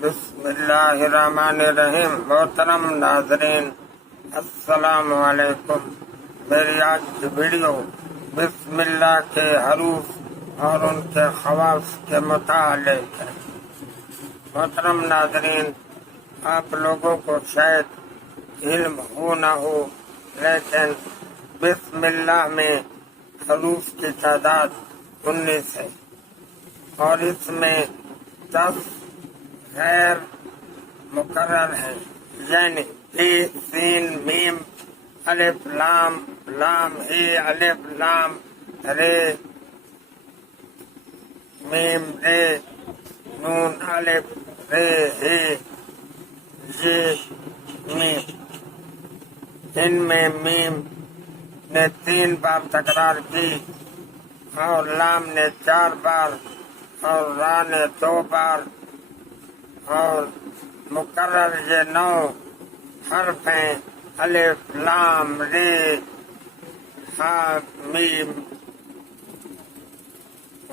بسم اللہ الرحمن الرحیم۔ محترم ناظرین السلام علیکم۔ میری آج کی ویڈیو بسم اللہ کے حروف اور ان کے خواص کے متعلق ہے۔ محترم ناظرین، آپ لوگوں کو شاید علم ہو نہ ہو، لیکن بسم اللہ میں حروف کی تعداد 19 ہے اور اس میں 10 غیر مقرر ہیں، یعنی ب سین میم الف لام لام ہی الف لام رے میم رے نون الف رے ہی یہ میم۔ ان میں میم نے 3 بار تکرار کی اور لام نے 4 بار اور را نے 2 بار، اور مقرر یہ 9 حرف ہیں، الف لام رے ہا میم۔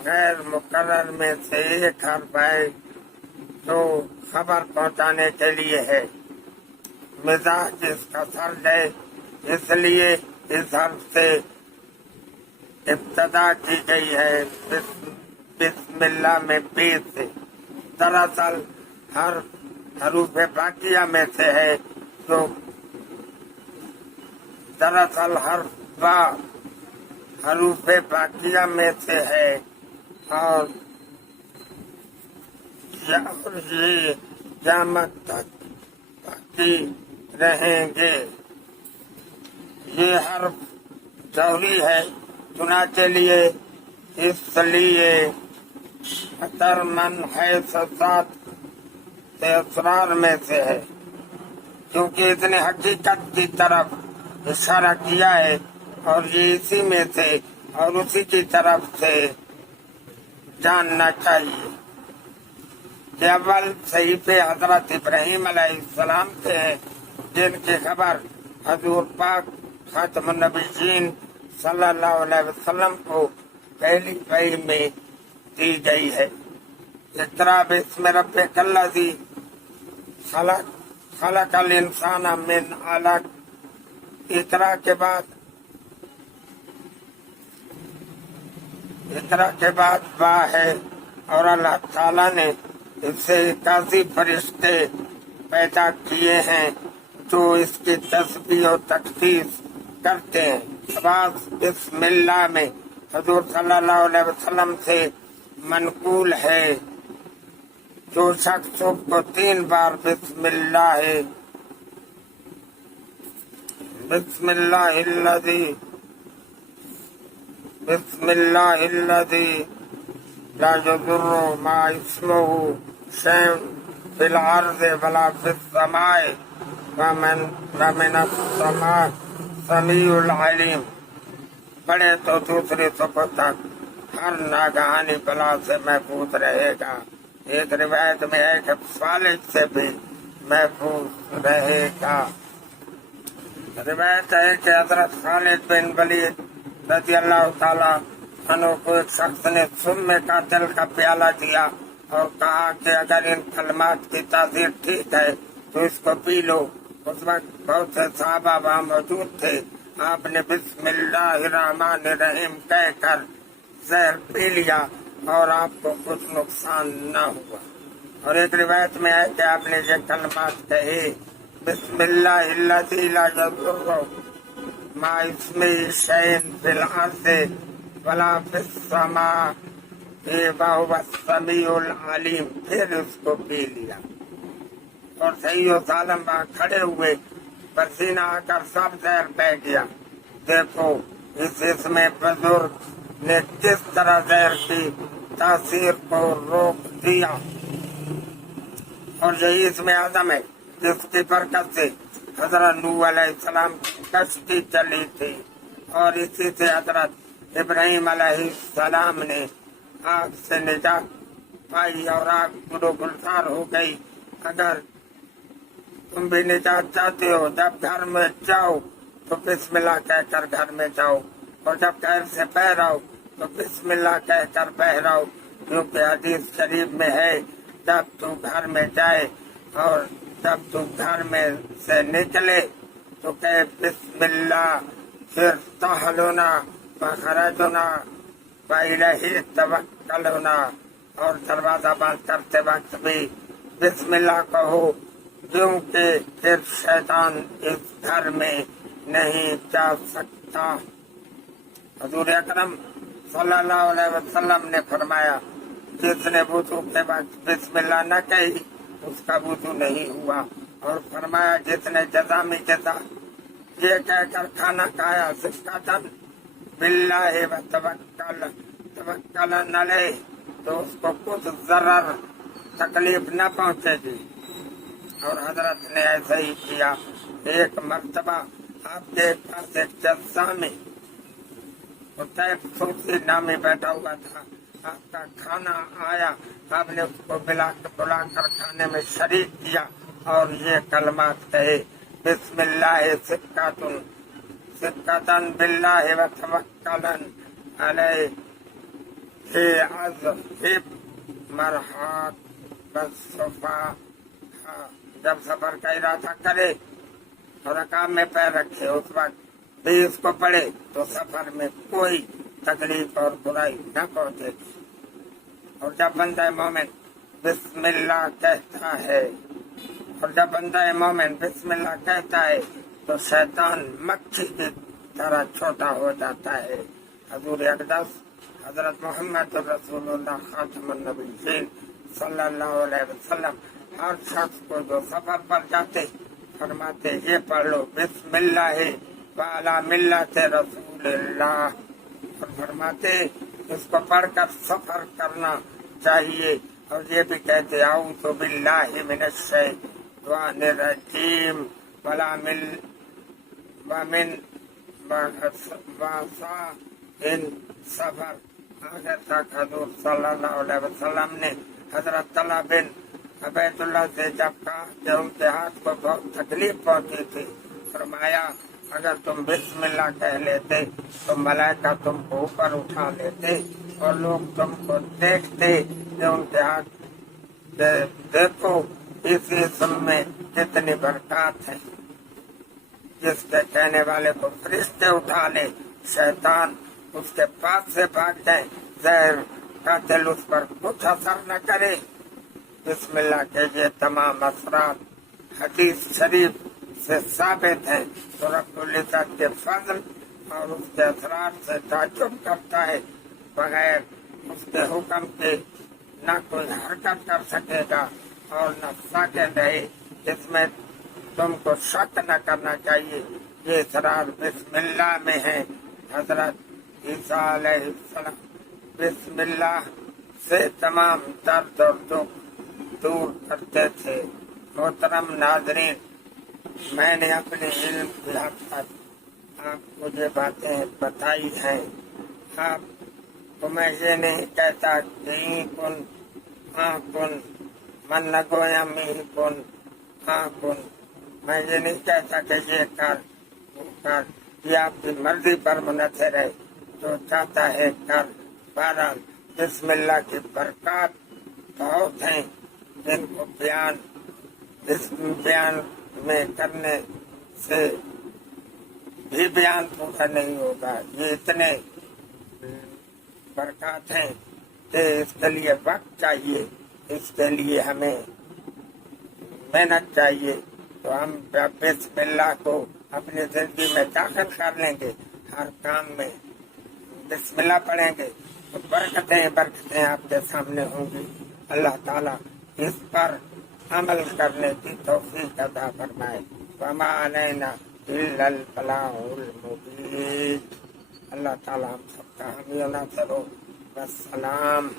غیر مقرر میں سے ایک حرف ہے جو خبر پہنچانے کے لیے ہے، مزاج اس کا سرد ہے، اس لیے اس حرف سے ابتدا کی گئی ہے بسم اللہ میں بی سے۔ دراصل حروف باقیہ میں سے ہے جو حرف با حروف باقیہ میں سے ہے اور یہ قیامت تک باقی رہیں گے۔ یہ حرف جوہری ہے، چنانچہ لیے اس لیے اثر من حیث ذات اسرار میں سے ہے، کیونکہ اس نے حقیقت کی طرف اشارہ کیا ہے اور یہ اسی میں سے اور اسی کی طرف سے جاننا چاہیے کہ اول صحیفے حضرت ابراہیم علیہ السلام سے ہیں، جن کی خبر حضور پاک خاتم النبیین صلی اللہ علیہ وسلم کو پہلی وحی میں دی گئی ہے۔ اقرأ باسم ربک الذی خلق الانسان من علق۔ اقرأ کے بعد با ہے اور اللہ تعالیٰ نے اس سے 81 فرشتے پیدا کیے ہیں جو اس کی تسبیح و تقدیس کرتے ہیں۔ بعض بسم اللہ میں حضور صلی اللہ علیہ وسلم سے منقول ہے، جو شخص کو 3 بار بسم اللہ الذی لا یضر مع اسمہ شیء فی الارض ولا فی السماء ومن السماء سمیع العلیم پڑھے تو دوسری صبح تک ہر ناگہانی بلا سے محفوظ رہے گا۔ ایک روایت میں ہے کہ فالج سے بھی محفوظ رہے گا۔ روایت ہے کہ حضرت خالد بن ولید رضی اللہ تعالیٰ عنہ کو ایک شخص نے سم کا دل کا پیالہ دیا اور کہا کہ اگر ان کلمات کی تاثیر ٹھیک ہے تو اس کو پی لو۔ اس وقت بہت سے صحابہ وہاں موجود تھے۔ آپ نے بسم اللہ الرحمن الرحیم کہہ کر زہر پی لیا اور آپ کو کچھ نقصان نہ ہوا۔ اور ایک روایت میں ہے کہ آپ نے یہ کلمات کہے، بسم اللہ الذی لا یضر مع اسمہ شیء فی الارض ولا فی السماء وہو السمیع العلیم، پھر اس کو پی لیا۔ اور صحیح و سالم وہاں کھڑے ہوئے، پسینہ آ کر سب زہر بہہ گیا۔ دیکھو اس میں بزرگ نے کس طرح زہر کی تاثیر کو روک دیا، اور یہی اس میں عظم ہے جس کی برکت سے حضرت نوح علیہ السلام کی کشتی چلی تھی، اور اسی سے حضرت ابراہیم علیہ السلام نے آگ سے نجات پائی اور آگ گلو گلزار ہو گئی۔ اگر تم بھی نجات چاہتے ہو، جب گھر میں جاؤ تو بسم اللہ کہہ کر گھر میں جاؤ، اور جب گھر سے باہر آؤ تو بسم اللہ کہہ کر باہر آؤ، کیونکہ حدیث شریف میں ہے जब तू घर में जाए और जब तू घर में से निकले तो कहे बिस्मिल्लाह, फिर तहलुना बखरजुना वइलैहि तवक्कलुना, और दरवाजा बंद करते वक्त भी बिस्मिल्लाह कहो, क्योंकि फिर शैतान इस घर में नहीं जा सकता। हजूर अकरम सल्लल्लाहु अलैहि वसल्लम ने फरमाया, जिसने वुजू के वक्त बिस्मिल्लाह न कही उसका वुजू नहीं हुआ। और फरमाया, जिसने जज़ामी जज़ा ये कहकर खाना खाया सिक्कतन बिल्लाहि व तवक्कलन अलैहि, तो उसको कुछ ज़रर तकलीफ न पहुंचेगी। और हजरत ने ऐसा ही किया। एक मर्तबा आपके पास एक जज़ामी सूफी नामी बैठा हुआ था, आपका खाना आया, आपने उसको बुलाकर खाने में शरीक किया और ये कलमात कहे, बिस्मिल्लाह सिक्कतन बिल्लाहि व तवक्कलन अलैहि अज़हिब मरहात बसफा। जब सफर का इरादा करे और रकाम में पैर रखे, उस वक्त भी इसको पढ़े तो सफर में कोई तकलीफ और बुराई न पहुंचेगी। और जब बंदा मोमिन बिस्मिल्लाह कहता है बिस्मिल्लाह कहता है तो शैतान मक्खी की तरह छोटा हो जाता है। हजूर अक़दस हजरत मोहम्मद रसूलुल्लाह खातमुन नबीय्यीन सल्लल्लाहु अलैहि वसल्लम हर शख्स को जो सफर पर जाते फरमाते, ये पढ़ लो बिस्मिल्लाह व अला मिल्लति रसूलिल्लाह, और फरमाते इसको पढ़कर सफर करना चाहिए। और ये भी कहते, औज़ु बिल्लाहि मिनश शैतानिर रजीम वला मिन इन सफर। आगे तक हजूर सल्लल्लाहु अलैहि वसल्लम ने हजरत तला बिन अबैदुल्लाह से जब कहा कि उनके हाथ को बहुत तकलीफ पहुंची थी, फरमाया, अगर तुम बिस्मिल्लाह कह लेते तो मलाइका तुमको ऊपर उठा लेते और लोग तुमको देखते कि उनके हाथ देखो इस इसम में कितनी बरकत है। जिसके कहने वाले को फरिश्ते उठा ले, शैतान उसके पास से भाग जाए, जहर का दिल उस पर कुछ असर न करे। बिस्मिल्लाह के ये तमाम असरात हदीस शरीफ से साबित है। तो रब्बुल इज्जत के फजल और उसके असरात से ताज्जुब करता है, बगैर उसके हुक्म के न कोई हरकत कर सकेगा और न साकिन रहे। इसमें तुमको शक न करना चाहिए। ये असरार बिस्मिल्लाह में है। हजरत ईसा अलैहिस्सलाम बिस्मिल्लाह से तमाम दर्द और दुख दूर करते थे। मोहतरम नाज़रीन, मैंने अपने इल्म की हद तक आपको ये बातें बताई हैं। आपको मैं ये नहीं कहता कि कुन हाँ कुन मन न गोया मी कुन हाँ कुन, मैं ये नहीं कहता कि ये कर वो कर, ये आपकी मर्जी पर मुनहसर है। जो चाहता है कर। बहरहाल बिस्मिल्लाह की बरकत बहुत हैं, जिनको इस बयान में करने से भी बयान पूरा नहीं होगा। ये इतने बरकत हैं कि इसके लिए वक्त चाहिए, इसके लिए हमें मेहनत चाहिए। तो हम बिस्मिल्लाह को अपनी जिंदगी में दाखिल कर लेंगे, हर काम में बिस्मिल्लाह पढ़ेंगे तो बरकतें आपके सामने होंगी। अल्लाह ताला इस पर अमल करने की तौफीक अता फरमाए। वमा अलैना इल्लल बलागुल मुबीन। अल्लाह ताला हम सबका हामी नासर हो। वस्सलाम।